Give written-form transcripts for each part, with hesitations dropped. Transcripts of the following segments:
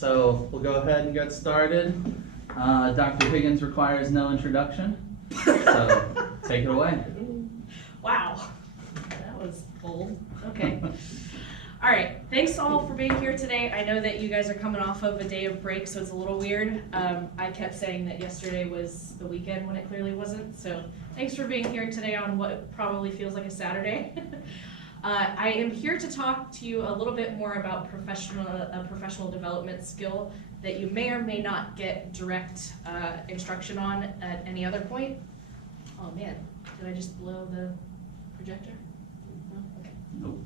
So we'll go ahead and get started. Dr. Higgins requires no introduction, so take it away. Wow, that was bold. Okay. All right, thanks all for being here today. I know that you guys are coming off of a day of break, so it's a little weird. I kept saying that yesterday was the weekend when it clearly wasn't, so thanks for being here today on what probably feels like a Saturday. I am here to talk to you a little bit more about professional development skill that you may or may not get direct instruction on at any other point. Oh man, did I just blow the projector? No? Okay. Nope.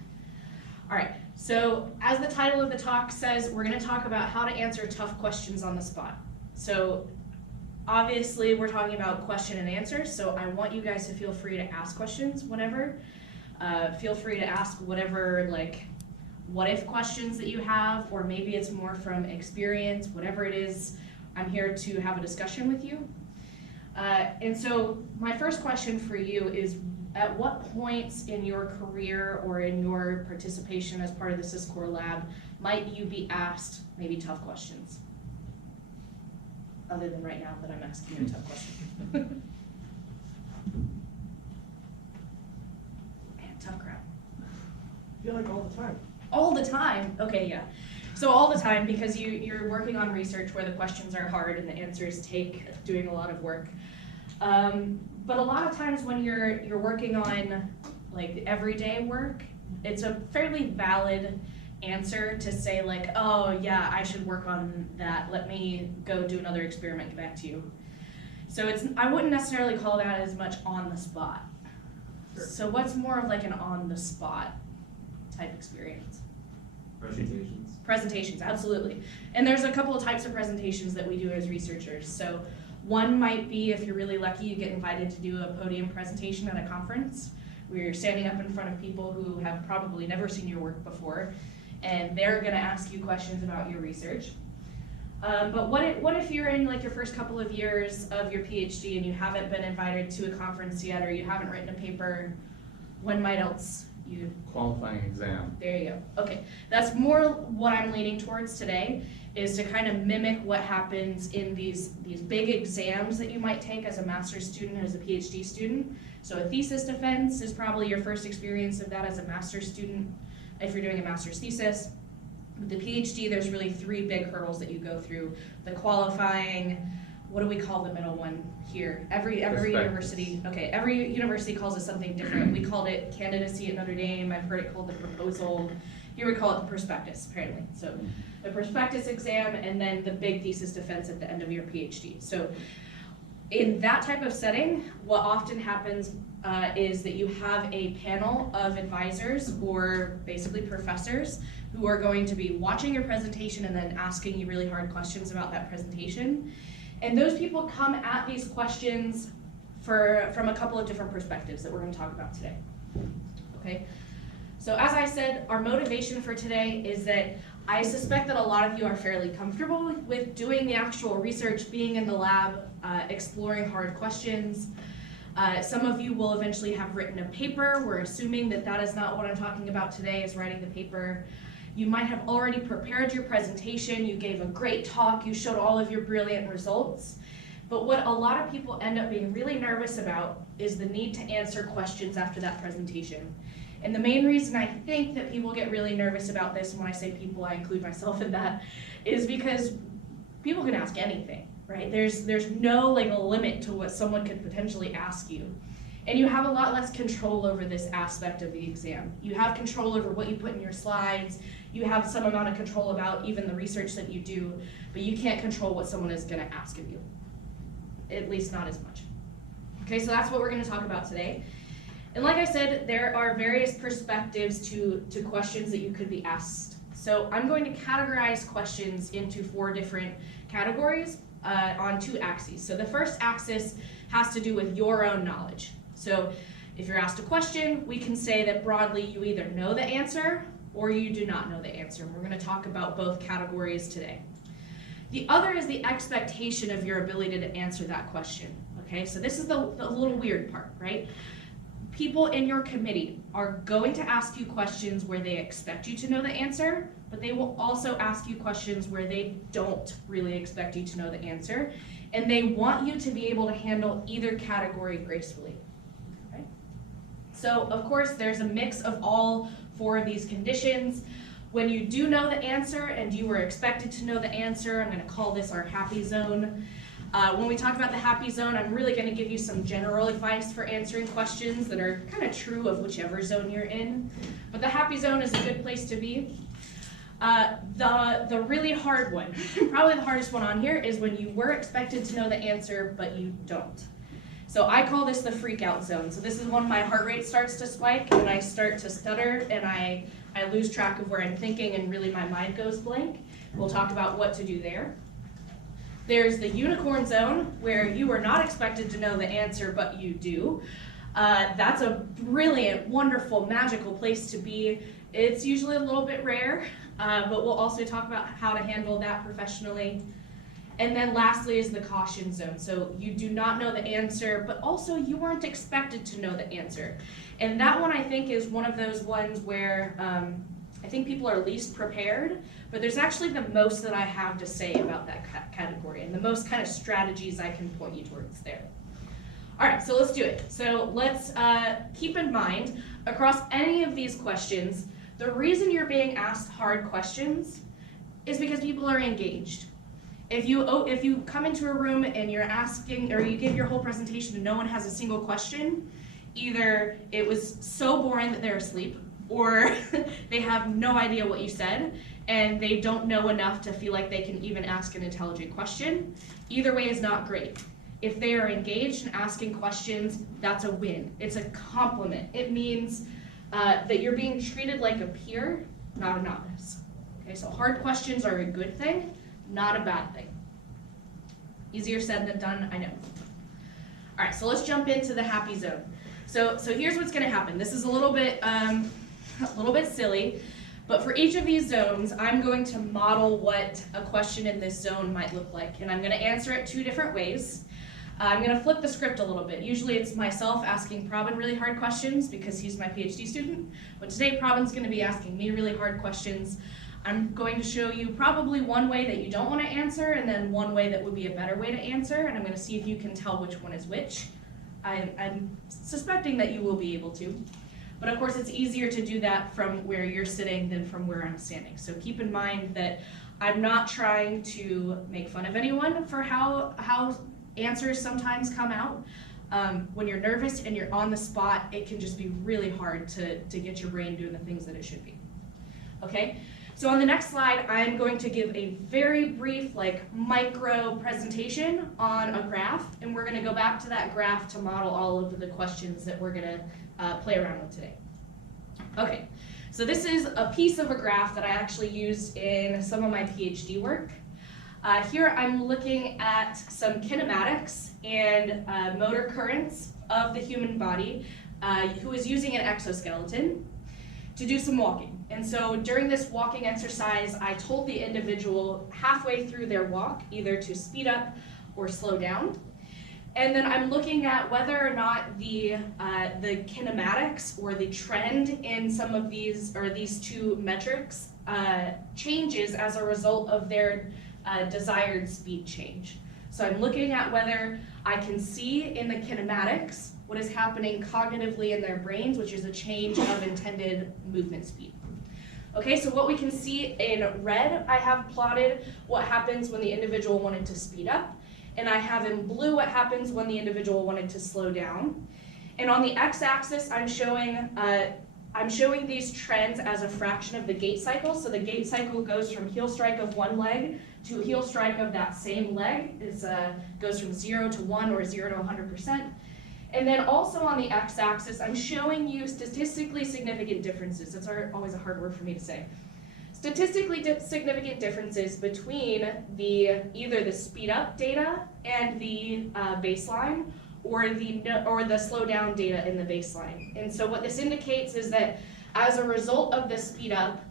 All right, so as the title of the talk says, we're going to talk about how to answer tough questions on the spot. So obviously we're talking about question and answer, so I want you guys to feel free to ask questions whenever. Feel free to ask whatever, like, what if questions that you have, or maybe it's more from experience, whatever it is. I'm here to have a discussion with you. And so my first question for you is, at what points in your career or in your participation as part of the SysCore lab might you be asked maybe tough questions? Other than right now that I'm asking you a tough question. Man, tough crowd. I feel like all the time. All the time? Okay, yeah. So all the time, because you're working on research where the questions are hard and the answers take doing a lot of work. But a lot of times when you're working on like everyday work, it's a fairly valid answer to say like, oh yeah, I should work on that. Let me go do another experiment, get back to you. So I wouldn't necessarily call that as much on the spot. Sure. So what's more of like an on the spot type experience? Presentations. Presentations, absolutely. And there's a couple of types of presentations that we do as researchers. So one might be, if you're really lucky, you get invited to do a podium presentation at a conference where you're standing up in front of people who have probably never seen your work before, and they're gonna ask you questions about your research. But what if you're in like your first couple of years of your PhD and you haven't been invited to a conference yet, or you haven't written a paper? When might else you? Qualifying exam. There you go. Okay, that's more what I'm leaning towards today, is to kind of mimic what happens in these big exams that you might take as a master's student, as a PhD student. So a thesis defense is probably your first experience of that as a master's student, if you're doing a master's thesis. With the PhD, there's really three big hurdles that you go through. The qualifying, what do we call the middle one here? Every university, okay, every university calls it something different. We called it candidacy at Notre Dame. I've heard it called the proposal. Here we call it the prospectus, apparently. So the prospectus exam, and then the big thesis defense at the end of your PhD. So in that type of setting, what often happens is that you have a panel of advisors, or basically professors, who are going to be watching your presentation and then asking you really hard questions about that presentation. And those people come at these questions from a couple of different perspectives that we're going to talk about today. Okay? So as I said, our motivation for today is that I suspect that a lot of you are fairly comfortable with doing the actual research, being in the lab, exploring hard questions. Some of you will eventually have written a paper. We're assuming that that is not what I'm talking about today, is writing the paper. You might have already prepared your presentation, you gave a great talk, you showed all of your brilliant results. But what a lot of people end up being really nervous about is the need to answer questions after that presentation. And the main reason I think that people get really nervous about this, and when I say people, I include myself in that, is because people can ask anything, right? There's no like a limit to what someone could potentially ask you. And you have a lot less control over this aspect of the exam. You have control over what you put in your slides, you have some amount of control about even the research that you do, but you can't control what someone is gonna ask of you. At least not as much. Okay, so that's what we're gonna talk about today. And like I said, there are various perspectives to questions that you could be asked. So I'm going to categorize questions into 4 different categories on 2 axes. So the first axis has to do with your own knowledge. So if you're asked a question, we can say that broadly you either know the answer or you do not know the answer. And we're going to talk about both categories today. The other is the expectation of your ability to answer that question. Okay, so this is the little weird part, right? People in your committee are going to ask you questions where they expect you to know the answer, but they will also ask you questions where they don't really expect you to know the answer, and they want you to be able to handle either category gracefully. Okay? So, of course, there's a mix of all 4 of these conditions. When you do know the answer and you were expected to know the answer, I'm going to call this our happy zone. When we talk about the happy zone, I'm really going to give you some general advice for answering questions that are kind of true of whichever zone you're in. But the happy zone is a good place to be. The really hard one, probably the hardest one on here, is when you were expected to know the answer, but you don't. So I call this the freak out zone. So this is when my heart rate starts to spike and I start to stutter and I lose track of where I'm thinking and really my mind goes blank. We'll talk about what to do there. There's the unicorn zone, where you are not expected to know the answer, but you do. That's a brilliant, wonderful, magical place to be. It's usually a little bit rare, but we'll also talk about how to handle that professionally. And then lastly is the caution zone. So you do not know the answer, but also you weren't expected to know the answer. And that one I think is one of those ones where I think people are least prepared, but there's actually the most that I have to say about that category and the most kind of strategies I can point you towards there. All right, so let's do it. So let's keep in mind, across any of these questions, the reason you're being asked hard questions is because people are engaged. If you come into a room and you're asking, or you give your whole presentation and no one has a single question, either it was so boring that they're asleep, or they have no idea what you said, and they don't know enough to feel like they can even ask an intelligent question. Either way is not great. If they are engaged and asking questions, that's a win. It's a compliment. It means that you're being treated like a peer, not a novice. Okay, so hard questions are a good thing, not a bad thing. Easier said than done, I know. All right, so let's jump into the happy zone. So here's what's gonna happen. This is a little bit silly, but for each of these zones, I'm going to model what a question in this zone might look like, and I'm gonna answer it 2 different ways. I'm gonna flip the script a little bit. Usually it's myself asking Prabin really hard questions because he's my PhD student, but today Prabin's gonna be asking me really hard questions. I'm going to show you probably one way that you don't want to answer and then one way that would be a better way to answer, and I'm going to see if you can tell which one is which. I'm suspecting that you will be able to, but of course it's easier to do that from where you're sitting than from where I'm standing. So keep in mind that I'm not trying to make fun of anyone for how answers sometimes come out. When you're nervous and you're on the spot, it can just be really hard to get your brain doing the things that it should be. Okay? So on the next slide, I'm going to give a very brief, micro presentation on a graph, and we're gonna go back to that graph to model all of the questions that we're gonna play around with today. Okay, so this is a piece of a graph that I actually used in some of my PhD work. Here I'm looking at some kinematics and motor currents of the human body who is using an exoskeleton to do some walking. And so during this walking exercise, I told the individual halfway through their walk either to speed up or slow down. And then I'm looking at whether or not the kinematics or the trend in some of these, or these 2 metrics, changes as a result of their desired speed change. So I'm looking at whether I can see in the kinematics what is happening cognitively in their brains, which is a change of intended movement speed. Okay, so what we can see in red, I have plotted what happens when the individual wanted to speed up, and I have in blue what happens when the individual wanted to slow down. And on the x-axis, I'm showing these trends as a fraction of the gait cycle. So the gait cycle goes from heel strike of one leg to heel strike of that same leg. It goes from 0 to 1 or 0 to 100%. And then also on the x-axis, I'm showing you statistically significant differences. That's always a hard word for me to say. Statistically significant differences between either the speed up data and the baseline, or the slow down data in the baseline. And so what this indicates is that as a result of the speed up,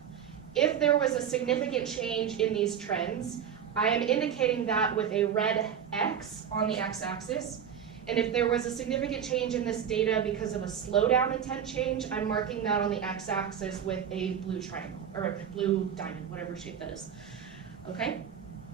if there was a significant change in these trends, I am indicating that with a red X on the x-axis. And if there was a significant change in this data because of a slowdown intent change, I'm marking that on the x-axis with a blue triangle, or a blue diamond, whatever shape that is. Okay?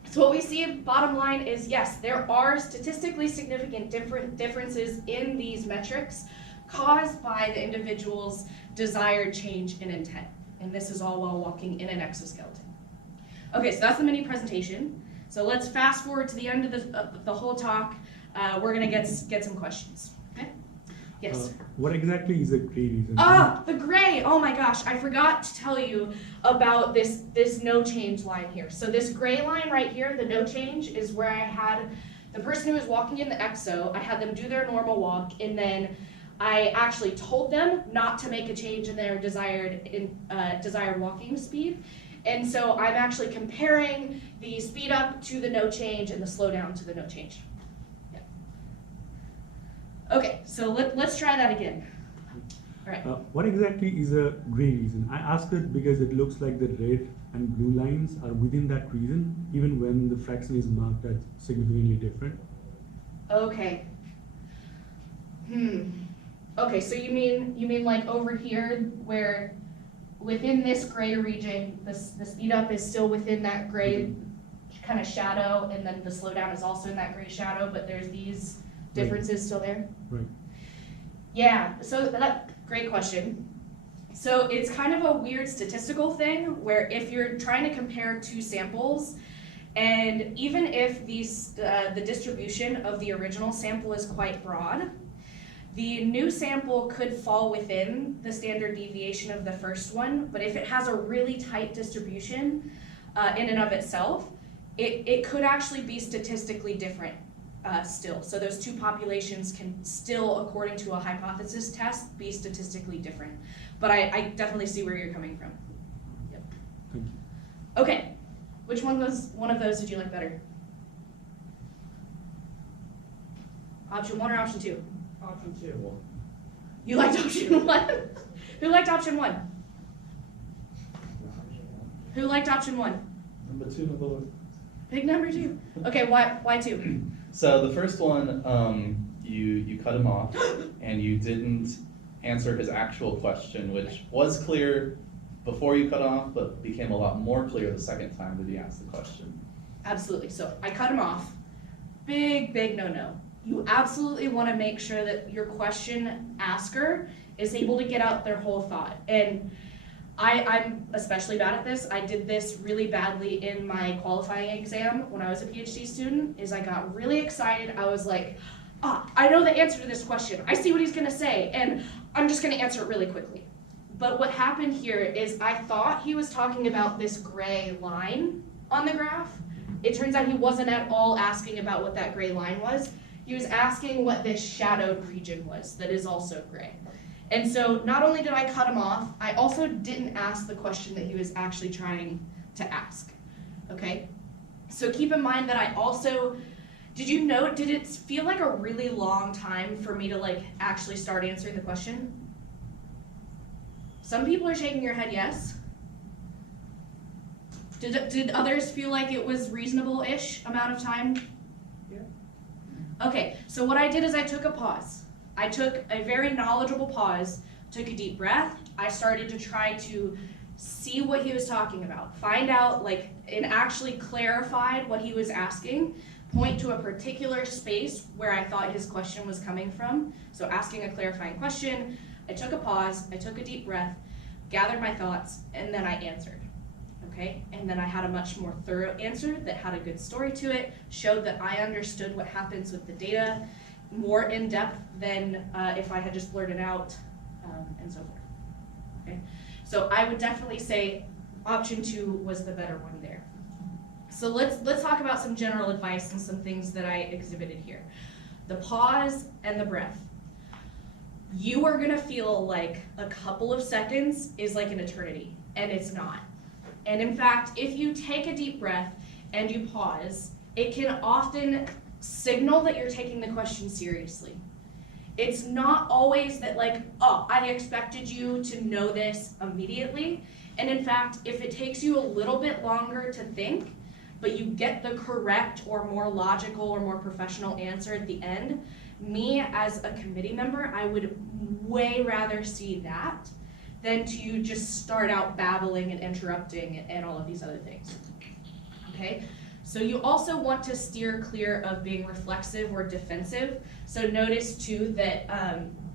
So what we see bottom line is, yes, there are statistically significant differences in these metrics caused by the individual's desired change in intent. And this is all while walking in an exoskeleton. Okay, so that's the mini presentation. So let's fast forward to the end of the whole talk. We're gonna get some questions. Okay? Yes. What exactly is a gray region? Ah, the gray. Oh my gosh, I forgot to tell you about this no change line here. So this gray line right here, the no change, is where I had the person who was walking in the exo, I had them do their normal walk, and then I actually told them not to make a change in their desired walking speed. And so I'm actually comparing the speed up to the no change and the slow down to the no change. Yeah. Okay, so let's try that again. All right. What exactly is a gray region? I asked it because it looks like the red and blue lines are within that region, even when the fraction is marked as significantly different. Okay. Okay, so you mean like over here where within this gray region, the speed up is still within that gray kind of shadow, and then the slowdown is also in that gray shadow, but there's these differences still there? Right. Yeah, so great question. So it's kind of a weird statistical thing where if you're trying to compare two samples, and even if the distribution of the original sample is quite broad, the new sample could fall within the standard deviation of the first one, but if it has a really tight distribution in and of itself, it could actually be statistically different still. So those two populations can still, according to a hypothesis test, be statistically different. But I definitely see where you're coming from. Yep. Thank you. Okay, which one of those did you like better? Option 1 or option 2? Option 2. You liked option 1? Who liked option 1? Who liked option 1? Number 2, number 1. Pick number 2. Okay, why 2? So the first one, you cut him off, and you didn't answer his actual question, which was clear before you cut off, but became a lot more clear the second time that he asked the question. Absolutely. So I cut him off. Big no-no. You absolutely want to make sure that your question asker is able to get out their whole thought. And I'm especially bad at this. I did this really badly in my qualifying exam when I was a PhD student, is I got really excited. I was like, I know the answer to this question. I see what he's gonna say, and I'm just gonna answer it really quickly. But what happened here is I thought he was talking about this gray line on the graph. It turns out he wasn't at all asking about what that gray line was. He was asking what this shadowed region was that is also gray. And so not only did I cut him off, I also didn't ask the question that he was actually trying to ask, okay? So keep in mind that I also, did it feel like a really long time for me to like actually start answering the question? Some people are shaking your head yes. Did others feel like it was reasonable-ish amount of time? Yeah. Okay, so what I did is I took a pause. I took a very knowledgeable pause, took a deep breath. I started to try to see what he was talking about, find out, and actually clarified what he was asking, point to a particular space where I thought his question was coming from. So asking a clarifying question, I took a pause, I took a deep breath, gathered my thoughts, and then I answered. Okay, and then I had a much more thorough answer that had a good story to it, showed that I understood what happens with the data more in depth than if I had just blurted out and so forth. Okay, so I would definitely say option 2 was the better one there. So let's talk about some general advice and some things that I exhibited here. The pause and the breath. You are gonna feel like a couple of seconds is like an eternity, and it's not. And in fact, if you take a deep breath and you pause, it can often signal that you're taking the question seriously. It's not always that I expected you to know this immediately. And in fact, if it takes you a little bit longer to think, but you get the correct or more logical or more professional answer at the end, Me, as a committee member, I would way rather see that than to just start out babbling and interrupting and all of these other things. Okay? So you also want to steer clear of being reflexive or defensive. So notice too that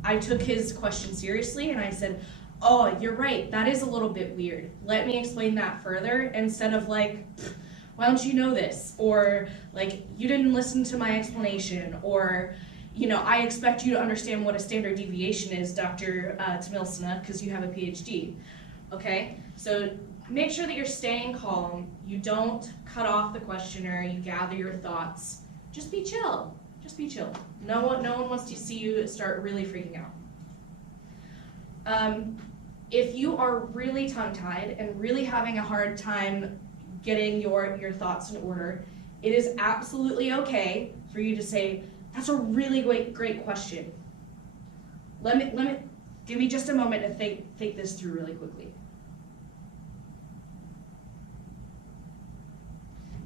I took his question seriously and I said, oh, you're right, that is a little bit weird. Let me explain that further, instead of like, why don't you know this? Or like, you didn't listen to my explanation, or I expect you to understand what a standard deviation is, Dr. Tamilsana, because you have a PhD, okay? So make sure that you're staying calm, you don't cut off the questioner, you gather your thoughts. Just be chill, just be chill. No one wants to see you start really freaking out. If you are really tongue-tied and really having a hard time getting your thoughts in order, it is absolutely okay for you to say, that's a really great question. Give me just a moment to think this through really quickly.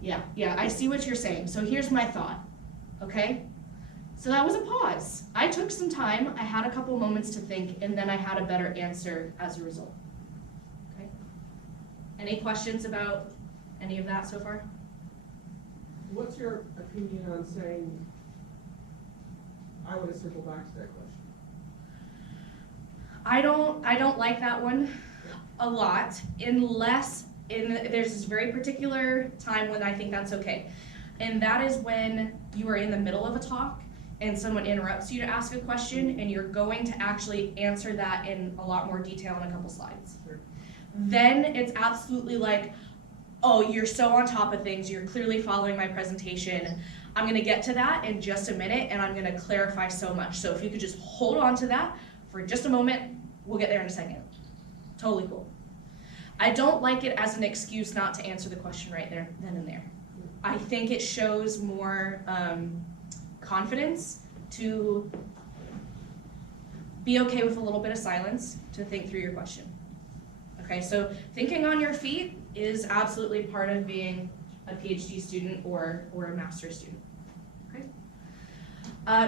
Yeah, I see what you're saying. So here's my thought, okay? So that was a pause. I took some time, I had a couple moments to think, and then I had a better answer as a result, okay? Any questions about any of that so far? What's your opinion on saying, I want to circle back to that question? I don't like that one a lot, unless there's this very particular time when I think that's okay. And that is when you are in the middle of a talk and someone interrupts you to ask a question and you're going to actually answer that in a lot more detail in a couple slides. Sure. Then it's absolutely like, oh, you're so on top of things, you're clearly following my presentation. I'm gonna get to that in just a minute and I'm gonna clarify so much. So if you could just hold on to that for just a moment, we'll get there in a second. Totally cool. I don't like it as an excuse not to answer the question right there, then and there. I think it shows more confidence to be okay with a little bit of silence to think through your question. Okay, so thinking on your feet is absolutely part of being a PhD student or a master's student. Okay.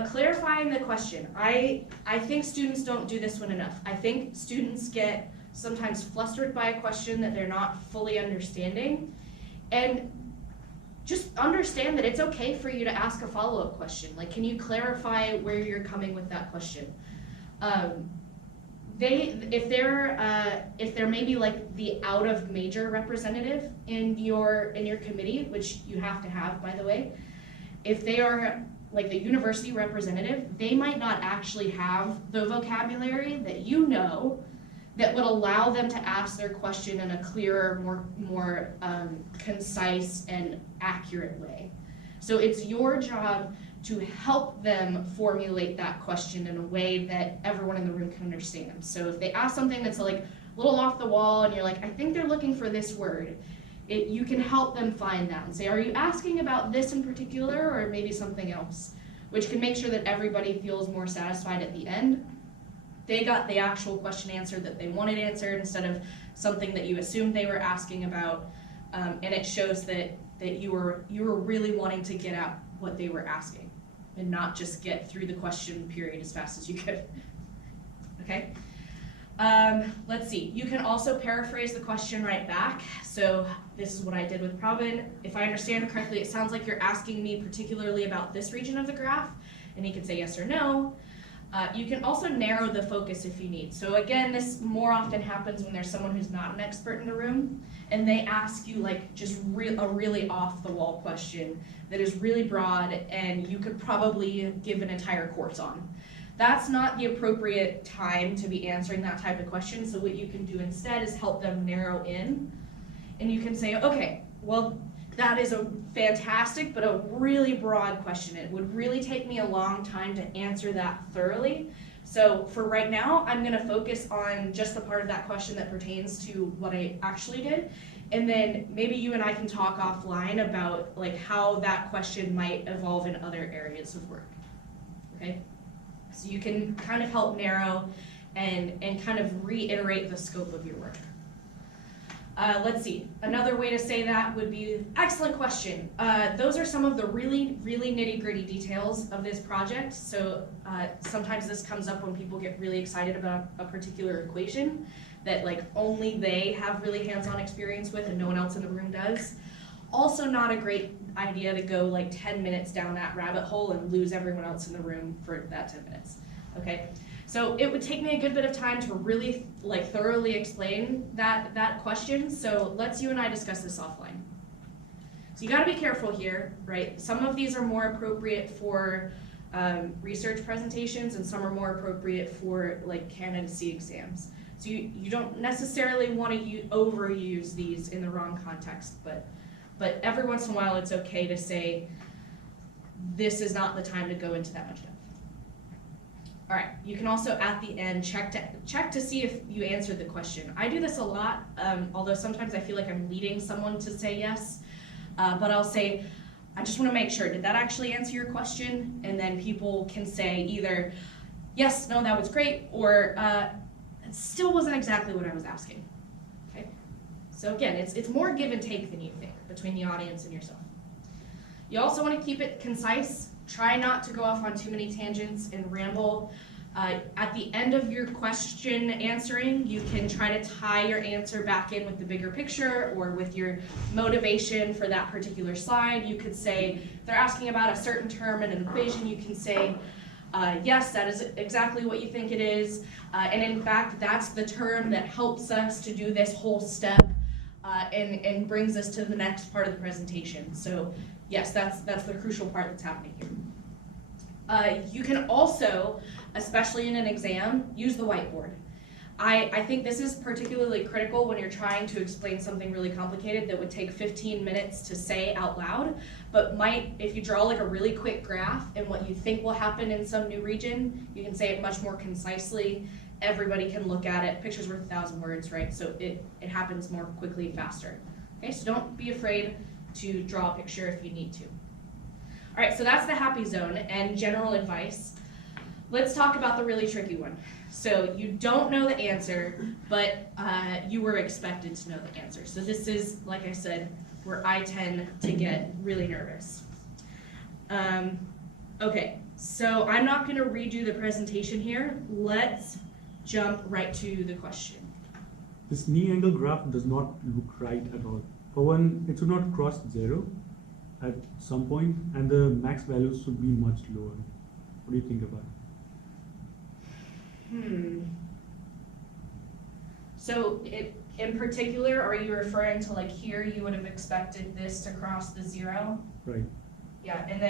Clarifying the question. I think students don't do this one enough. I think students get sometimes flustered by a question that they're not fully understanding, and just understand that it's okay for you to ask a follow-up question. Like, can you clarify where you're coming with that question? If they're maybe like the out of major representative in your committee, which you have to have, by the way, if they are like the university representative, they might not actually have the vocabulary that you know that would allow them to ask their question in a clearer, more concise and accurate way. So it's your job to help them formulate that question in a way that everyone in the room can understand. So if they ask something that's like a little off the wall and you're like, I think they're looking for this word, you can help them find that and say, are you asking about this in particular or maybe something else? Which can make sure that everybody feels more satisfied at the end. They got the actual question answered that they wanted answered instead of something that you assumed they were asking about, and it shows that you were really wanting to get at what they were asking and not just get through the question period as fast as you could. Okay. Let's see. You can also paraphrase the question right back. So this is what I did with Pravin. If I understand correctly, it sounds like you're asking me particularly about this region of the graph, and he can say yes or no. You can also narrow the focus if you need. So again, this more often happens when there's someone who's not an expert in the room and they ask you like just a really off the wall question that is really broad and you could probably give an entire course on. That's not the appropriate time to be answering that type of question. So what you can do instead is help them narrow in, and you can say, okay, well, that is a fantastic but a really broad question. It would really take me a long time to answer that thoroughly. So for right now, I'm gonna focus on just the part of that question that pertains to what I actually did. And then maybe you and I can talk offline about like how that question might evolve in other areas of work, okay? So you can kind of help narrow and kind of reiterate the scope of your work. Let's see, another way to say that would be, excellent question. Those are some of the really, really nitty-gritty details of this project. So sometimes this comes up when people get really excited about a particular equation that like only they have really hands-on experience with and no one else in the room does. Also not a great idea to go like 10 minutes down that rabbit hole and lose everyone else in the room for that 10 minutes, okay? So it would take me a good bit of time to really like thoroughly explain that question, so let's you and I discuss this offline. So you gotta be careful here, right? Some of these are more appropriate for research presentations and some are more appropriate for like candidacy exams. So you don't necessarily wanna overuse these in the wrong context, but every once in a while it's okay to say, this is not the time to go into that much depth. All right, you can also at the end check to see if you answered the question. I do this a lot, although sometimes I feel like I'm leading someone to say yes, but I'll say, I just wanna make sure, did that actually answer your question? And then people can say either, yes, no, that was great, or it still wasn't exactly what I was asking, okay? So again, it's more give and take than you think between the audience and yourself. You also wanna keep it concise. Try not to go off on too many tangents and ramble. At the end of your question answering, you can try to tie your answer back in with the bigger picture or with your motivation for that particular slide. You could say, if they're asking about a certain term in an equation, you can say, yes, that is exactly what you think it is. And in fact, that's the term that helps us to do this whole step and brings us to the next part of the presentation. So yes, that's the crucial part that's happening here. You can also, especially in an exam, use the whiteboard. I think this is particularly critical when you're trying to explain something really complicated that would take 15 minutes to say out loud, but might, if you draw like a really quick graph and what you think will happen in some new region, you can say it much more concisely. Everybody can look at it. Picture's worth 1,000 words, right? So it happens more quickly and faster. Okay, so don't be afraid to draw a picture if you need to. All right, so that's the happy zone and general advice. Let's talk about the really tricky one. So you don't know the answer, but you were expected to know the answer. So this is, like I said, where I tend to get really nervous. Okay, so I'm not gonna redo the presentation here. Let's jump right to the question. This knee angle graph does not look right at all. For one, it should not cross 0 at some point, and the max values should be much lower. What do you think about it? So in particular, are you referring to like here you would have expected this to cross the 0? Right. Yeah, and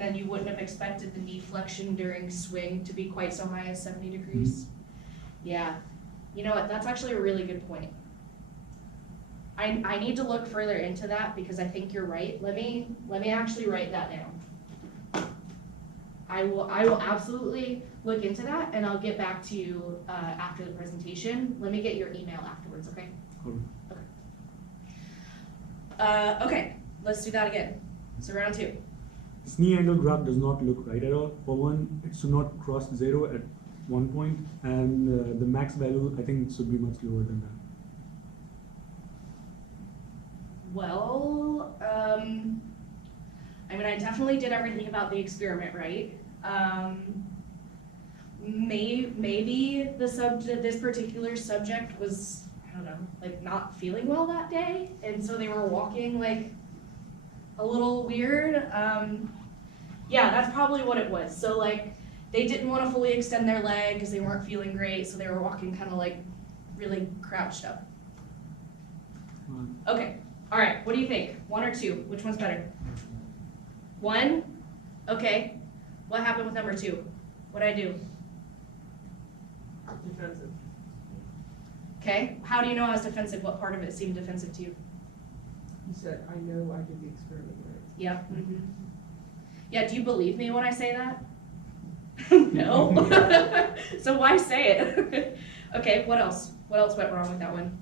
then you wouldn't have expected the knee flexion during swing to be quite so high as 70 degrees? Yeah, you know what, that's actually a really good point. I need to look further into that because I think you're right. Let me actually write that down. I will absolutely look into that and I'll get back to you after the presentation. Let me get your email afterwards, okay? Cool. Okay, let's do that again. So round 2. This knee angle graph does not look right at all. For one, it should not cross 0 at one point, and the max value, I think, should be much lower than that. Well, I mean, I definitely did everything about the experiment right. Maybe this particular subject was, I don't know, like not feeling well that day, and so they were walking like a little weird. Yeah, that's probably what it was. So like, they didn't want to fully extend their leg because they weren't feeling great, so they were walking kind of like really crouched up. Okay. All right, what do you think? 1 or 2? Which one's better? 1? Okay. What happened with number 2? What'd I do? Defensive. Okay. How do you know I was defensive? What part of it seemed defensive to you? You said, I know I did the experiment right. Yeah. Mm-hmm. Yeah, do you believe me when I say that? No? So why say it? Okay, what else? What else went wrong with that one?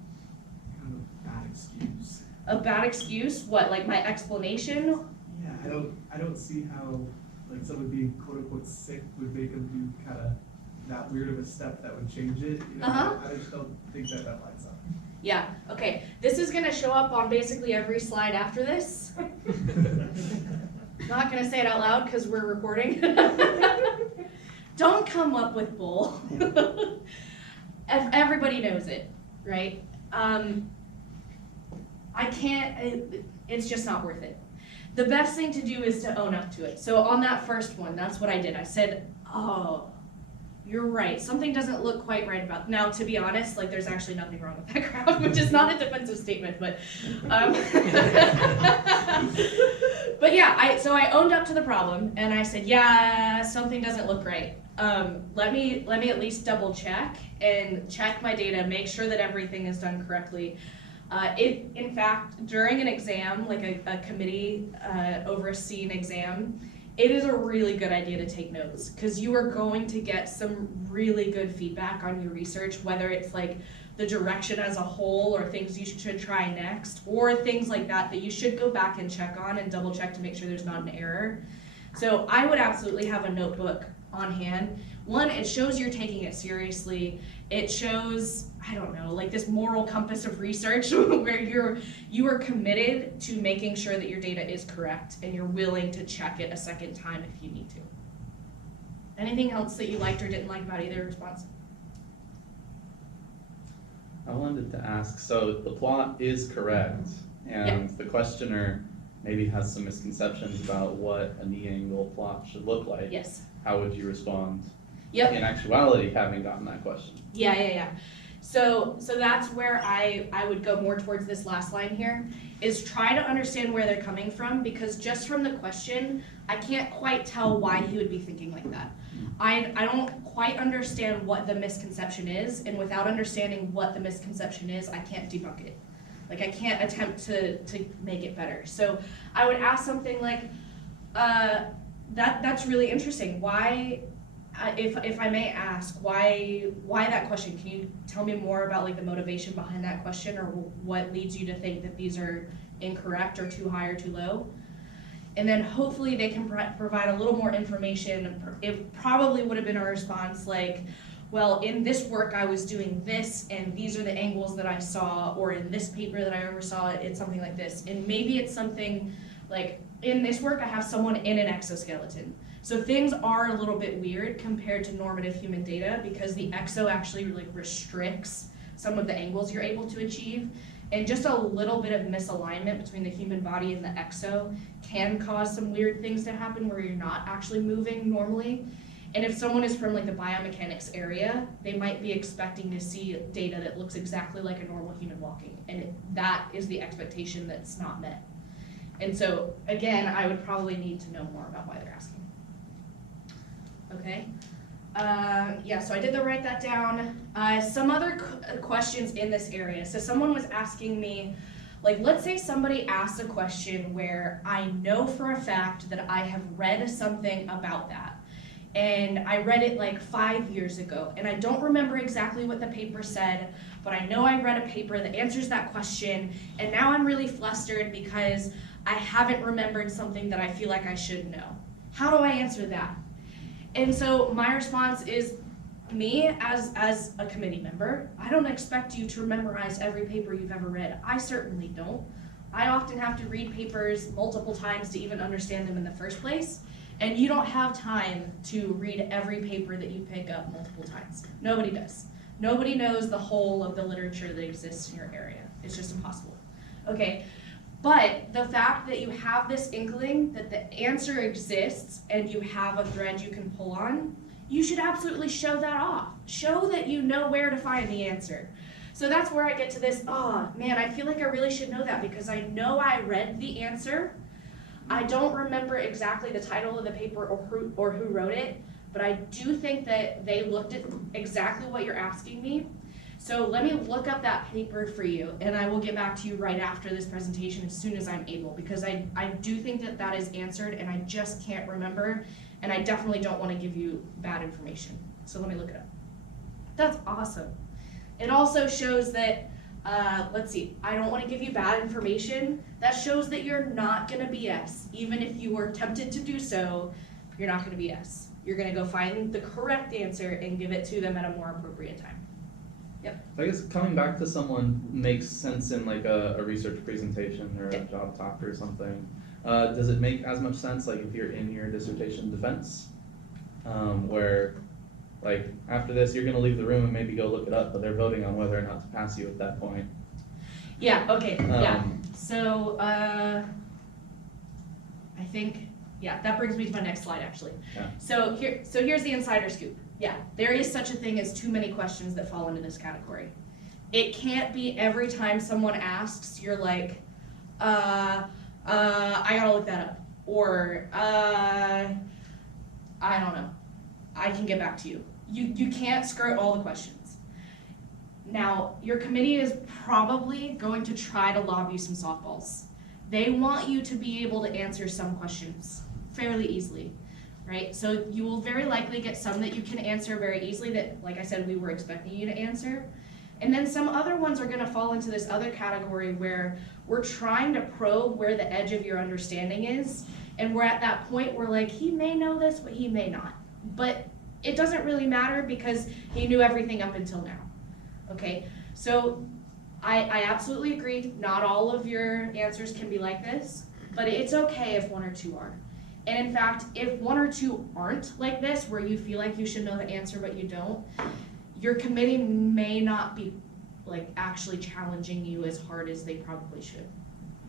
Kind of bad excuse. A bad excuse? What, like my explanation? Yeah, I don't see how like someone being quote unquote sick would make them do kind of that weird of a step that would change it. You know, Uh-huh. I just don't think that lines up. Yeah, okay. This is gonna show up on basically every slide after this. Not gonna say it out loud because we're recording. Don't come up with bull. Everybody knows it, right? I can't, it's just not worth it. The best thing to do is to own up to it. So on that first one, that's what I did. I said, oh, you're right. Something doesn't look quite right about, now to be honest, like there's actually nothing wrong with that graph, which is not a defensive statement, but, but yeah, so I owned up to the problem and I said, yeah, something doesn't look right. Let me at least double check and check my data, make sure that everything is done correctly. In fact, during an exam, like a committee overseen exam, it is a really good idea to take notes because you are going to get some really good feedback on your research, whether it's like the direction as a whole or things you should try next or things like that you should go back and check on and double check to make sure there's not an error. So I would absolutely have a notebook on hand. One, it shows you're taking it seriously. It shows, I don't know, like this moral compass of research where you are committed to making sure that your data is correct and you're willing to check it a second time if you need to. Anything else that you liked or didn't like about either response? I wanted to ask, so the plot is correct, and the questioner maybe has some misconceptions about what a knee angle plot should look like. Yes. How would you respond Yep. in actuality, having gotten that question? Yeah. So that's where I would go more towards this last line here, is try to understand where they're coming from, because just from the question, I can't quite tell why he would be thinking like that. I don't quite understand what the misconception is, and without understanding what the misconception is, I can't debunk it. Like I can't attempt to make it better. So I would ask something like, that's really interesting. Why, if I may ask, why that question? Can you tell me more about like the motivation behind that question, or what leads you to think that these are incorrect or too high or too low? And then hopefully they can provide a little more information. It probably would have been a response like, well, in this work I was doing this, and these are the angles that I saw, or in this paper that I oversaw, it's something like this. And maybe it's something like, in this work I have someone in an exoskeleton. So things are a little bit weird compared to normative human data, because the exo actually like restricts some of the angles you're able to achieve. And just a little bit of misalignment between the human body and the exo can cause some weird things to happen where you're not actually moving normally. And if someone is from like the biomechanics area, they might be expecting to see data that looks exactly like a normal human walking. And that is the expectation that's not met. And so again, I would probably need to know more about why they're asking. Okay. Yeah, so I did write that down. Some other questions in this area. So someone was asking me, like, let's say somebody asked a question where I know for a fact that I have read something about that. And I read it like 5 years ago, and I don't remember exactly what the paper said, but I know I read a paper that answers that question, and now I'm really flustered because I haven't remembered something that I feel like I should know. How do I answer that? And so my response is, me as a committee member, I don't expect you to memorize every paper you've ever read. I certainly don't. I often have to read papers multiple times to even understand them in the first place. And you don't have time to read every paper that you pick up multiple times. Nobody does. Nobody knows the whole of the literature that exists in your area. It's just impossible. Okay, but the fact that you have this inkling that the answer exists and you have a thread you can pull on, you should absolutely show that off. Show that you know where to find the answer. So that's where I get to this, oh man, I feel like I really should know that because I know I read the answer. I don't remember exactly the title of the paper or who wrote it, but I do think that they looked at exactly what you're asking me. So let me look up that paper for you, and I will get back to you right after this presentation as soon as I'm able, because I do think that that is answered, and I just can't remember, and I definitely don't want to give you bad information. So let me look it up. That's awesome. It also shows that let's see, I don't want to give you bad information. That shows that you're not going to BS. Even if you were tempted to do so, you're not going to BS. You're going to go find the correct answer and give it to them at a more appropriate time. Yep. So I guess coming back to someone makes sense in like a research presentation or a Yep. job talk or something. Does it make as much sense like if you're in your dissertation defense? Where like after this, you're gonna leave the room and maybe go look it up, but they're voting on whether or not to pass you at that point. Yeah, okay, yeah. Um, So, I think, yeah, that brings me to my next slide, actually. Yeah. So here's the insider scoop. Yeah, there is such a thing as too many questions that fall into this category. It can't be every time someone asks, you're like, I gotta look that up. Or, I don't know. I can get back to you. You can't skirt all the questions. Now, your committee is probably going to try to lob you some softballs. They want you to be able to answer some questions fairly easily, right? So you will very likely get some that you can answer very easily that, like I said, we were expecting you to answer. And then some other ones are gonna fall into this other category where we're trying to probe where the edge of your understanding is. And we're at that point where like, he may know this, but he may not. But it doesn't really matter because he knew everything up until now. Okay, so I absolutely agree, not all of your answers can be like this, but it's okay if one or two are. And in fact, if one or two aren't like this, where you feel like you should know the answer but you don't, your committee may not be like actually challenging you as hard as they probably should.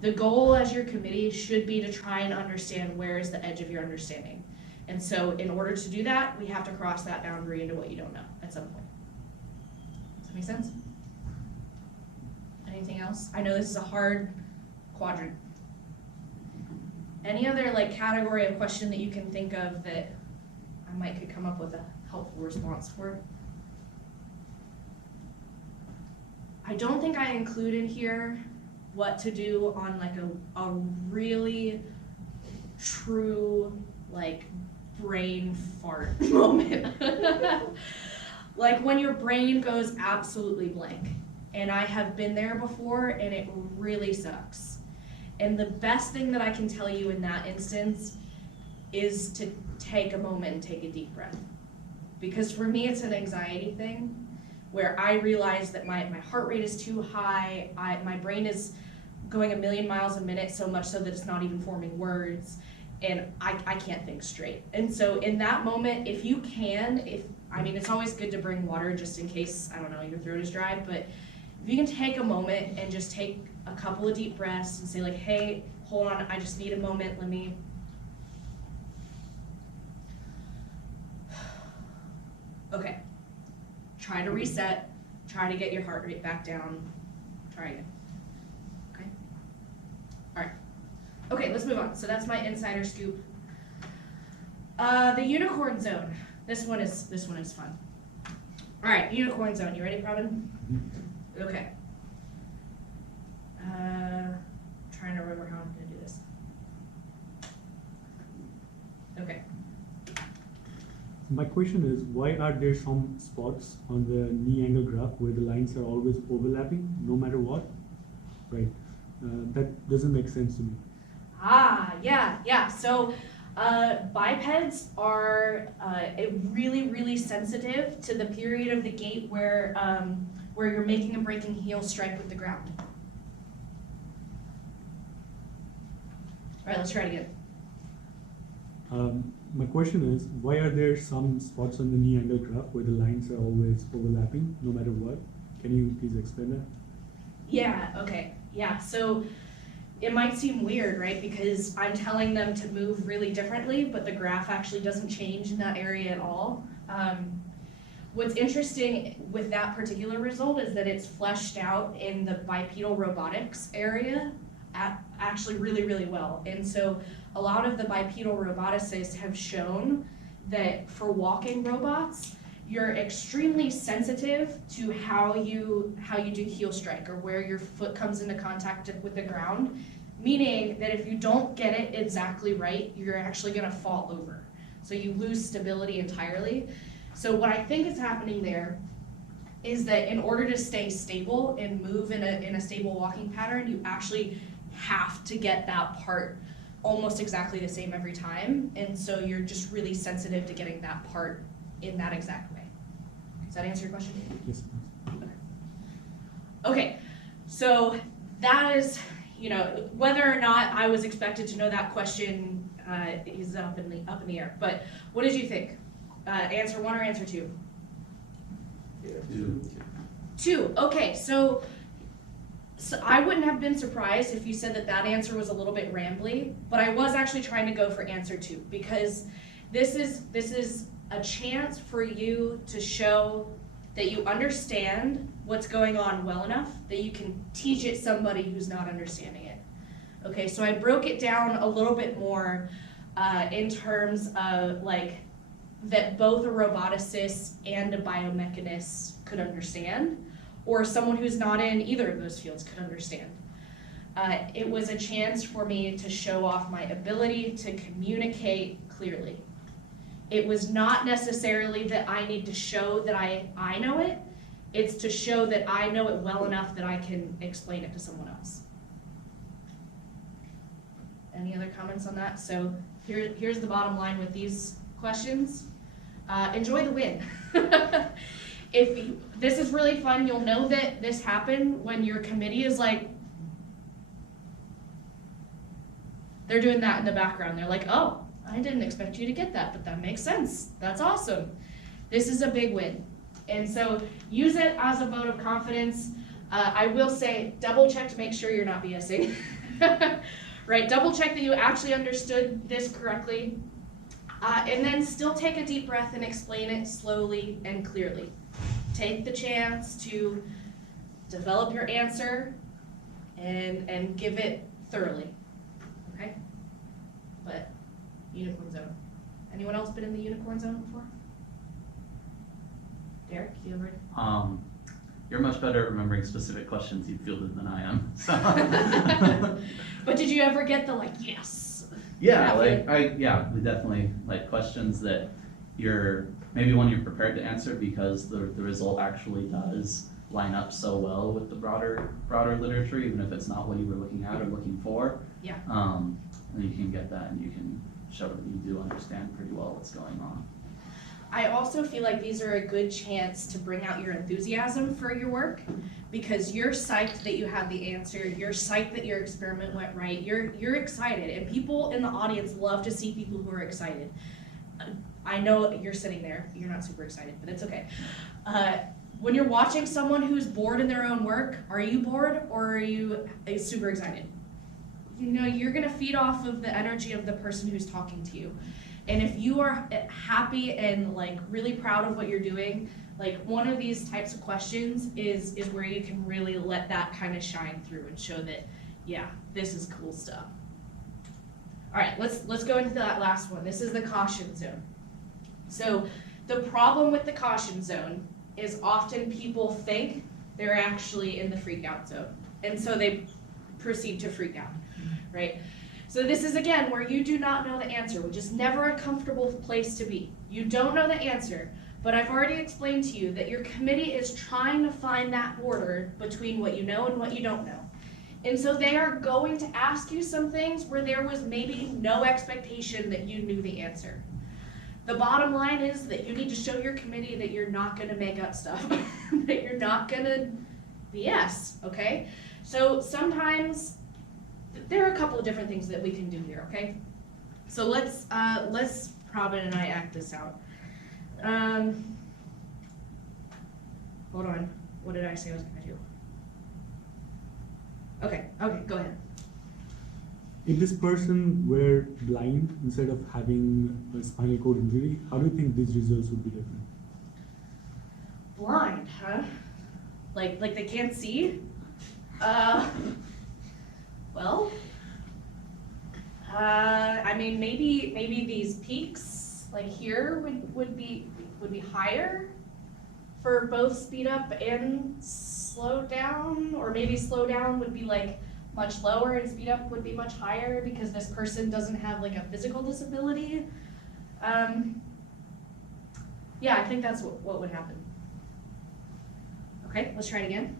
The goal as your committee should be to try and understand where is the edge of your understanding. And so in order to do that, we have to cross that boundary into what you don't know at some point. Does that make sense? Anything else? I know this is a hard quadrant. Any other like category of question that you can think of that I could come up with a helpful response for? I don't think I included here what to do on like a really true like brain fart moment. Like when your brain goes absolutely blank. And I have been there before and it really sucks. And the best thing that I can tell you in that instance is to take a moment and take a deep breath. Because for me it's an anxiety thing where I realize that my heart rate is too high, my brain is going 1,000,000 miles a minute so much so that it's not even forming words, and I can't think straight. And so in that moment, if you can, it's always good to bring water just in case, I don't know, your throat is dry, but if you can take a moment and just take a couple of deep breaths and say like, hey, hold on, I just need a moment, let me. Okay, try to reset, try to get your heart rate back down, try again, okay? All right, okay, let's move on. So that's my insider scoop. The unicorn zone, this one is fun. All right, unicorn zone, you ready, Pravin? Okay. Trying to remember how I'm gonna do this. Okay. My question is, why are there some spots on the knee angle graph where the lines are always overlapping, no matter what? Right. That doesn't make sense to me. Yeah. So bipeds are really, really sensitive to the period of the gait where you're making a breaking heel strike with the ground. All right, let's try it again. My question is, why are there some spots on the knee angle graph where the lines are always overlapping, no matter what? Can you please explain that? Yeah, okay. Yeah, so it might seem weird, right? Because I'm telling them to move really differently, but the graph actually doesn't change in that area at all. What's interesting with that particular result is that it's fleshed out in the bipedal robotics area actually really, really well. And so a lot of the bipedal roboticists have shown that for walking robots, you're extremely sensitive to how you do heel strike or where your foot comes into contact with the ground, meaning that if you don't get it exactly right, you're actually gonna fall over. So you lose stability entirely. So what I think is happening there is that in order to stay stable and move in a stable walking pattern, you actually have to get that part almost exactly the same every time. And so you're just really sensitive to getting that part in that exact way. Does that answer your question? Yes. Okay. Okay, so that is, you know, whether or not I was expected to know that question is up in the air. But what did you think? Answer 1 or answer 2? Two. 2. Okay, so I wouldn't have been surprised if you said that answer was a little bit rambly, but I was actually trying to go for answer 2 because this is a chance for you to show that you understand what's going on well enough that you can teach it somebody who's not understanding it. Okay, so I broke it down a little bit more in terms of like that both a roboticist and a biomechanist could understand, or someone who's not in either of those fields could understand. It was a chance for me to show off my ability to communicate clearly. It was not necessarily that I need to show that I know it, it's to show that I know it well enough that I can explain it to someone else. Any other comments on that? So here's the bottom line with these questions. Enjoy the win. This is really fun, you'll know that this happened when your committee is like, they're doing that in the background. They're like, oh, I didn't expect you to get that, but that makes sense. That's awesome. This is a big win. And so use it as a vote of confidence. I will say, double check to make sure you're not BSing. Right, double check that you actually understood this correctly. And then still take a deep breath and explain it slowly and clearly. Take the chance to develop your answer and give it thoroughly, okay? But unicorn zone. Anyone else been in the unicorn zone before? Derek, you ever? You're much better at remembering specific questions you fielded than I am. So. But did you ever get the like, yes? Yeah, Yeah. we definitely like questions that maybe one you're prepared to answer because the result actually does line up so well with the broader literature, even if it's not what you were looking at or looking for. Yeah. And you can get that and you can show that you do understand pretty well what's going on. I also feel like these are a good chance to bring out your enthusiasm for your work because you're psyched that you had the answer, you're psyched that your experiment went right, you're excited, and people in the audience love to see people who are excited. I know you're sitting there, you're not super excited, but it's okay. When you're watching someone who's bored in their own work, are you bored or are you super excited? You know, you're gonna feed off of the energy of the person who's talking to you. And if you are happy and like really proud of what you're doing, like one of these types of questions is where you can really let that kind of shine through and show that, yeah, this is cool stuff. All right, let's go into that last one. This is the caution zone. So the problem with the caution zone is often people think they're actually in the freak out zone. And so they proceed to freak out, right? So this is, again, where you do not know the answer, which is never a comfortable place to be. You don't know the answer, but I've already explained to you that your committee is trying to find that border between what you know and what you don't know. And so they are going to ask you some things where there was maybe no expectation that you knew the answer. The bottom line is that you need to show your committee that you're not gonna make up stuff, that you're not gonna BS, okay? So sometimes, there are a couple of different things that we can do here, okay? So let's Pravin and I act this out. Hold on, what did I say I was gonna do? Okay, go ahead. If this person were blind instead of having a spinal cord injury, how do you think these results would be different? Blind, huh? Like they can't see? Well, I mean, maybe these peaks, like here, would be higher for both speed up and slow down, or maybe slow down would be like much lower and speed up would be much higher because this person doesn't have like a physical disability. Yeah, I think that's what would happen. Okay, let's try it again.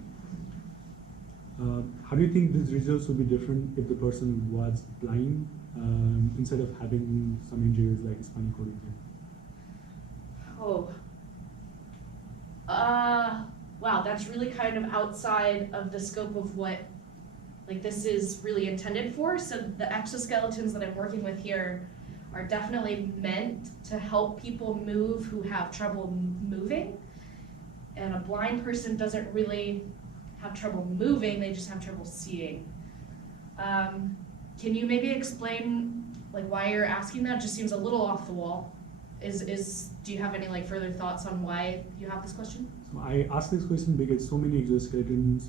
How do you think these results would be different if the person was blind instead of having some injuries like spinal cord injury? Oh. wow, that's really kind of outside of the scope of what, like, this is really intended for. So the exoskeletons that I'm working with here are definitely meant to help people move who have trouble moving. And a blind person doesn't really have trouble moving, they just have trouble seeing. Can you maybe explain like why you're asking that? It just seems a little off the wall. Do you have any like further thoughts on why you have this question? So I ask this question because so many exoskeleton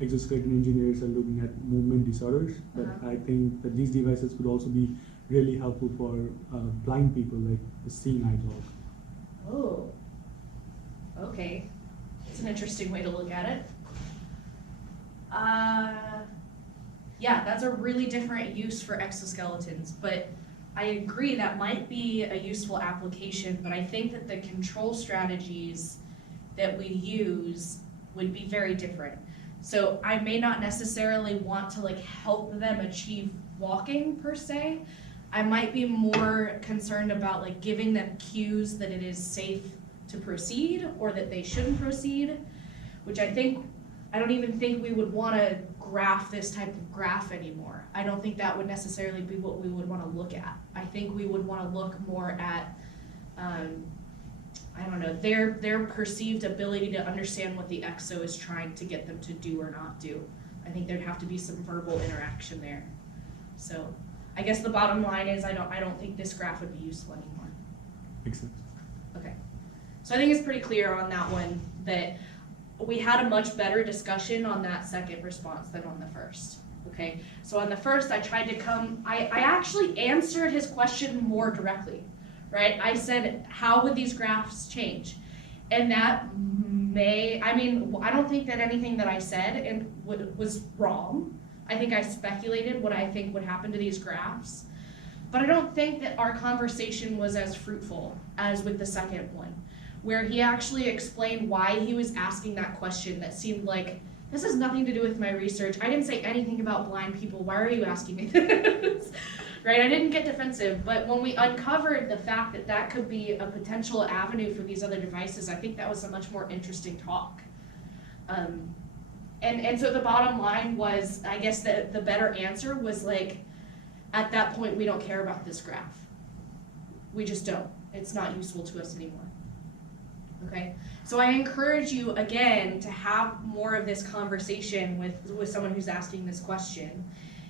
engineers are looking at movement disorders, but Uh-huh. I think that these devices could also be really helpful for blind people, like the seeing eye dog. Oh, okay. It's an interesting way to look at it. Yeah, that's a really different use for exoskeletons, but I agree that might be a useful application, but I think that the control strategies that we use would be very different. So I may not necessarily want to like help them achieve walking per se. I might be more concerned about like giving them cues that it is safe to proceed or that they shouldn't proceed, which I don't even think we would want to graph this type of graph anymore. I don't think that would necessarily be what we would want to look at. I think we would want to look more at, I don't know, their perceived ability to understand what the exo is trying to get them to do or not do. I think there'd have to be some verbal interaction there. So I guess the bottom line is I don't think this graph would be useful anymore. Makes sense. Okay. So I think it's pretty clear on that one that we had a much better discussion on that second response than on the first. Okay, so on the first I tried to I actually answered his question more directly, right? I said, how would these graphs change? And that I don't think that anything that I said was wrong. I think I speculated what I think would happen to these graphs, but I don't think that our conversation was as fruitful as with the second one, where he actually explained why he was asking that question that seemed like, this has nothing to do with my research. I didn't say anything about blind people. Why are you asking me this? Right? I didn't get defensive, but when we uncovered the fact that that could be a potential avenue for these other devices, I think that was a much more interesting talk. And so the bottom line was, I guess the better answer was like, at that point, we don't care about this graph. We just don't. It's not useful to us anymore. Okay, so I encourage you again to have more of this conversation with someone who's asking this question,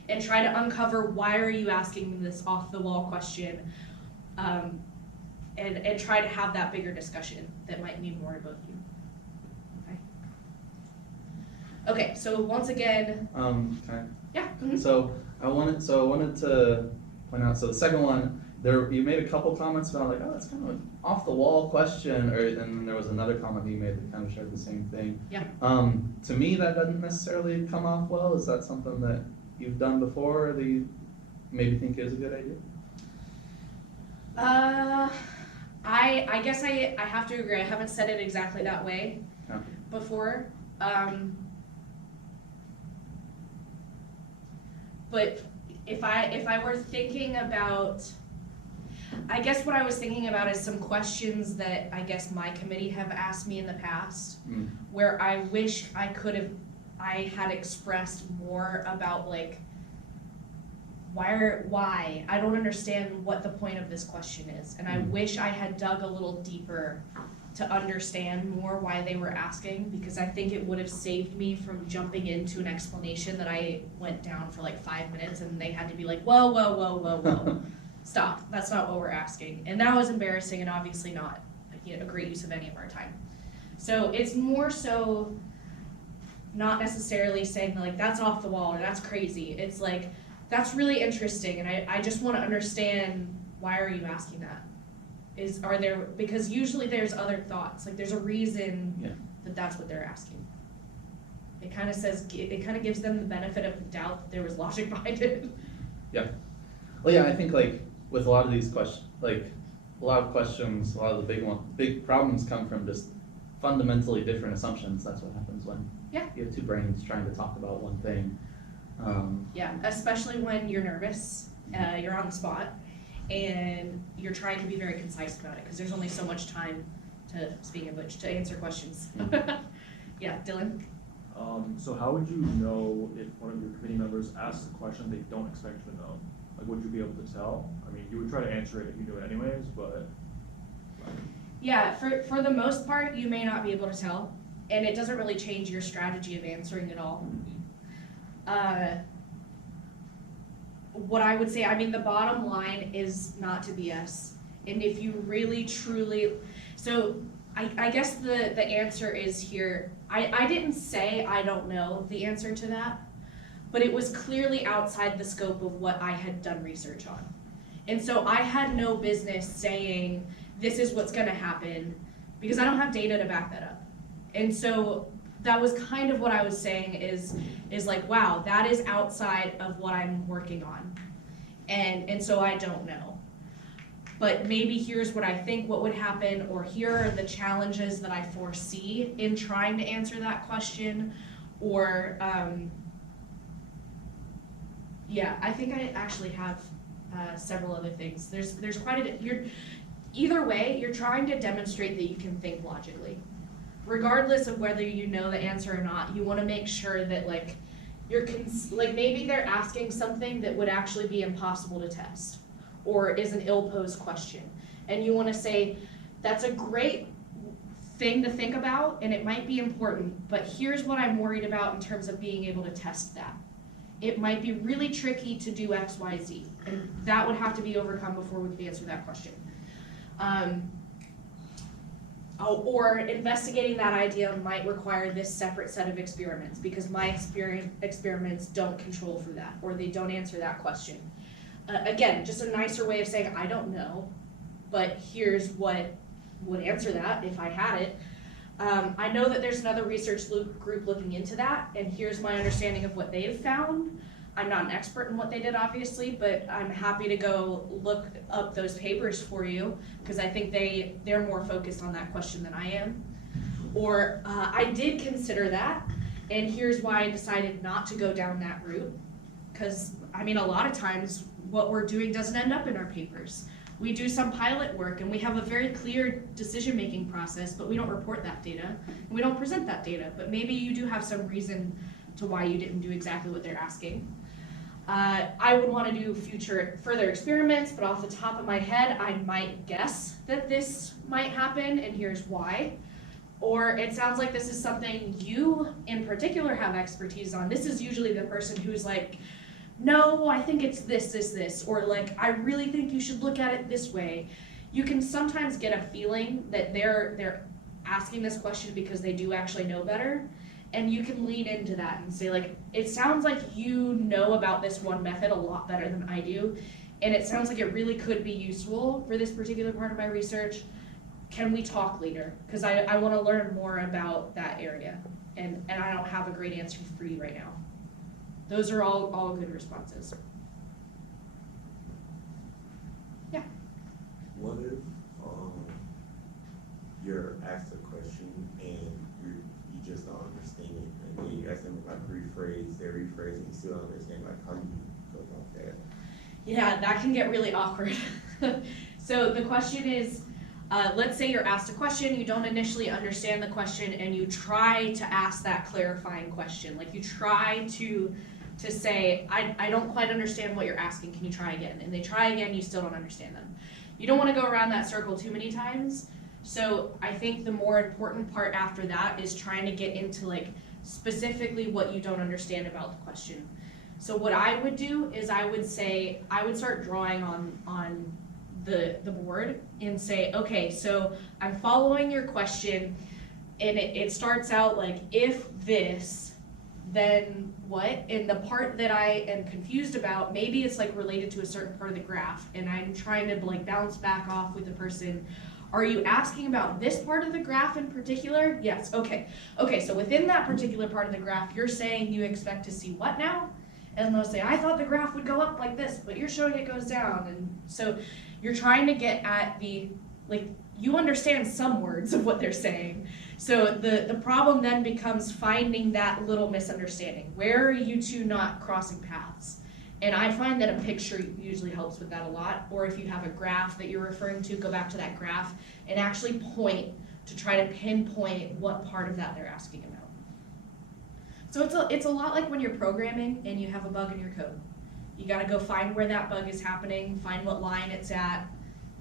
and try to uncover why are you asking this off the wall question, and try to have that bigger discussion that might mean more to both of you. Okay, so once again, Can I? yeah. Mhm. So I wanted to point out, so the second one, you made a couple comments about like, oh, it's kind of an off the wall question, and then there was another comment that you made that kind of showed the same thing. Yeah. To me, that doesn't necessarily come off well. Is that something that you've done before, or that you maybe think is a good idea? I guess I have to agree. I haven't said it exactly that way Okay. before. But if I were thinking about, I guess what I was thinking about is some questions that I guess my committee have asked me in the past, where I wish I had expressed more about like, why? I don't understand what the point of this question is, and I wish I had dug a little deeper to understand more why they were asking, because I think it would have saved me from jumping into an explanation that I went down for like 5 minutes and they had to be like, whoa, stop, that's not what we're asking. And that was embarrassing and obviously not a great use of any of our time. So it's more so not necessarily saying like, that's off the wall or that's crazy. It's like, that's really interesting and I just want to understand, why are you asking that? Because usually there's other thoughts, like there's a reason that that's what they're asking. It kind of gives them the benefit of the doubt that there was logic behind it. Yeah. Well, yeah, I think like with a lot of these questions, like a lot of the big problems come from just fundamentally different assumptions. That's what happens when you have two brains trying to talk about one thing. Yeah, especially when you're nervous, you're on the spot, and you're trying to be very concise about it because there's only so much time speaking of which, to answer questions. Yeah, Dylan? So how would you know if one of your committee members asks a question they don't expect you to know? Like, would you be able to tell? I mean, you would try to answer it if you knew it anyways, but. Yeah, for the most part, you may not be able to tell, and it doesn't really change your strategy of answering at all. What I would say, I mean, the bottom line is not to BS. And if you really truly, so I guess the answer is here. I didn't say I don't know the answer to that, but it was clearly outside the scope of what I had done research on. And so I had no business saying, this is what's gonna happen, because I don't have data to back that up. And so that was kind of what I was saying is like, wow, that is outside of what I'm working on. And so I don't know. But maybe here's what I think what would happen, or here are the challenges that I foresee in trying to answer that question, or, yeah, I think I actually have several other things. There's quite a, either way, you're trying to demonstrate that you can think logically. Regardless of whether you know the answer or not, you wanna make sure that like, like maybe they're asking something that would actually be impossible to test, or is an ill-posed question. And you wanna say, that's a great thing to think about, and it might be important, but here's what I'm worried about in terms of being able to test that. It might be really tricky to do X, Y, Z, and that would have to be overcome before we could answer that question. Or investigating that idea might require this separate set of experiments, because my experiments don't control for that, or they don't answer that question. Again, just a nicer way of saying, I don't know, but here's what would answer that if I had it. I know that there's another research group looking into that, and here's my understanding of what they've found. I'm not an expert in what they did, obviously, but I'm happy to go look up those papers for you, because I think they're more focused on that question than I am. Or I did consider that, and here's why I decided not to go down that route. Because, I mean, a lot of times what we're doing doesn't end up in our papers. We do some pilot work, and we have a very clear decision-making process, but we don't report that data, and we don't present that data. But maybe you do have some reason to why you didn't do exactly what they're asking. I would want to do further experiments, but off the top of my head, I might guess that this might happen, and here's why. Or it sounds like this is something you in particular have expertise on. This is usually the person who's like, no, I think it's this, or like, I really think you should look at it this way. You can sometimes get a feeling that they're asking this question because they do actually know better. And you can lean into that and say like, it sounds like you know about this one method a lot better than I do, and it sounds like it really could be useful for this particular part of my research. Can we talk later? Because I want to learn more about that area, and I don't have a great answer for you right now. Those are all good responses. Yeah. What if you're asked a question and you just don't understand it, and then you ask them like rephrase, they rephrase, and you still don't understand, like how do you go about that? Yeah, that can get really awkward. So the question is, let's say you're asked a question, you don't initially understand the question, and you try to ask that clarifying question. Like you try to say, I don't quite understand what you're asking, can you try again? And they try again, you still don't understand them. You don't want to go around that circle too many times. So I think the more important part after that is trying to get into like specifically what you don't understand about the question. So what I would do is I would start drawing on the board and say, okay, so I'm following your question, and it starts out like, if this, then what? And the part that I am confused about, maybe it's like related to a certain part of the graph, and I'm trying to like bounce back off with the person. Are you asking about this part of the graph in particular? Yes, okay. Okay, so within that particular part of the graph, you're saying you expect to see what now? And they'll say, I thought the graph would go up like this, but you're showing it goes down. And so you're trying to get at the, like, you understand some words of what they're saying. So the problem then becomes finding that little misunderstanding. Where are you two not crossing paths? And I find that a picture usually helps with that a lot. Or if you have a graph that you're referring to, go back to that graph and actually point to try to pinpoint what part of that they're asking about. So it's a lot like when you're programming and you have a bug in your code. You gotta go find where that bug is happening, find what line it's at,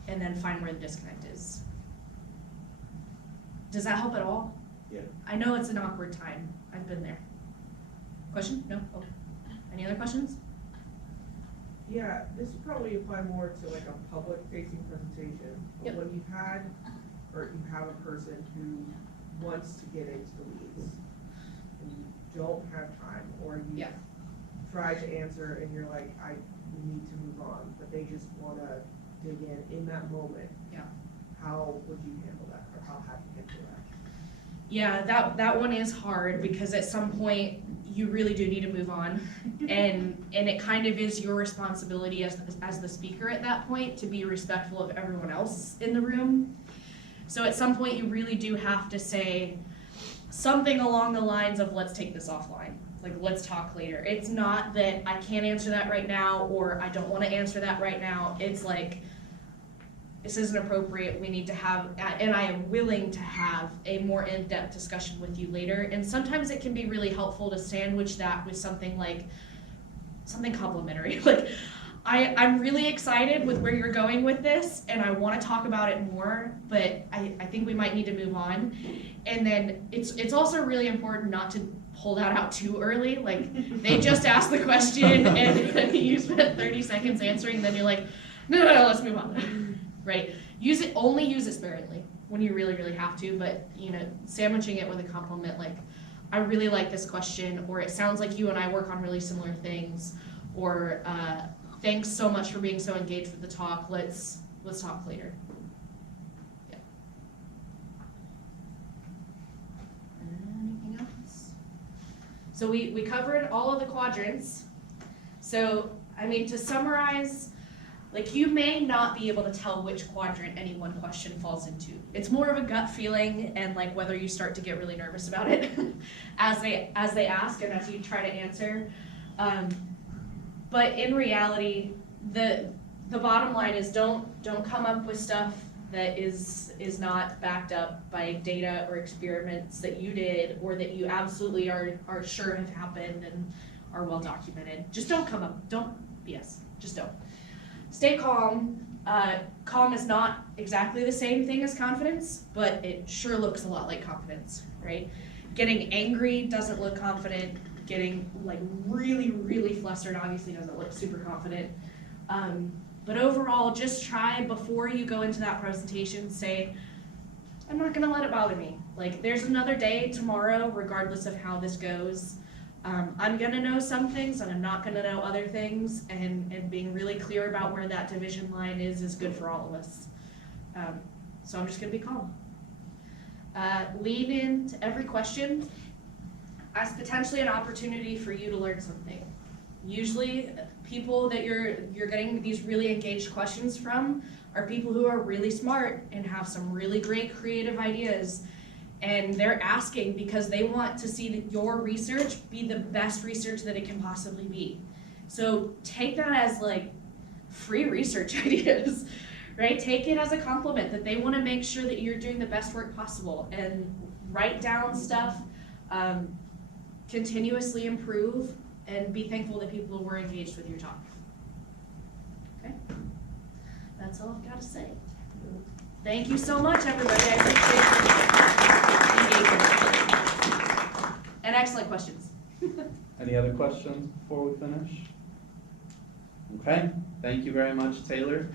and then find where the disconnect is. Does that help at all? Yeah. I know it's an awkward time. I've been there. Question? No? Oh. Any other questions? Yeah, this would probably apply more to like a public facing presentation. But Yep. when you've had, or you have a person who wants to get into the weeds, and you don't have time, or you Yeah. try to answer and you're like, we need to move on, but they just wanna dig in that moment. Yeah. How would you handle that, or how have you handled that? Yeah, that one is hard because at some point you really do need to move on, and it kind of is your responsibility as the speaker at that point to be respectful of everyone else in the room. So at some point you really do have to say something along the lines of, let's take this offline, like let's talk later. It's not that I can't answer that right now or I don't want to answer that right now. It's like, this isn't appropriate, we need to have, and I am willing to have a more in-depth discussion with you later. And sometimes it can be really helpful to sandwich that with something like, something complimentary. Like, I'm really excited with where you're going with this, and I want to talk about it more, but I think we might need to move on. And then it's also really important not to pull that out too early. Like, they just asked the question, and you spent 30 seconds answering, then you're like, no, let's move on. Right? Only use it sparingly when you really, really have to, but, you know, sandwiching it with a compliment like, I really like this question, or it sounds like you and I work on really similar things, or thanks so much for being so engaged with the talk, let's talk later. Yeah. Anything else? So we covered all of the quadrants. So, I mean, to summarize, like, you may not be able to tell which quadrant any one question falls into. It's more of a gut feeling, and like whether you start to get really nervous about it as they ask and as you try to answer. But in reality, the bottom line is don't come up with stuff that is not backed up by data or experiments that you did or that you absolutely are sure have happened and are well documented. Just don't BS. Just don't. Stay calm. Calm is not exactly the same thing as confidence, but it sure looks a lot like confidence, right? Getting angry doesn't look confident. Getting like really, really flustered obviously doesn't look super confident. But overall, just try before you go into that presentation, say, I'm not gonna let it bother me. Like, there's another day tomorrow, regardless of how this goes. I'm gonna know some things and I'm not gonna know other things, and being really clear about where that division line is good for all of us. So I'm just gonna be calm. Lean into every question as potentially an opportunity for you to learn something. Usually people that you're getting these really engaged questions from are people who are really smart and have some really great creative ideas. And they're asking because they want to see that your research be the best research that it can possibly be. So take that as like free research ideas, right? Take it as a compliment that they want to make sure that you're doing the best work possible, and write down stuff, continuously improve, and be thankful that people were engaged with your talk. Okay? That's all I've got to say. Thank you so much, everybody. I appreciate your engagement. And excellent questions. Any other questions before we finish? Okay, thank you very much, Taylor.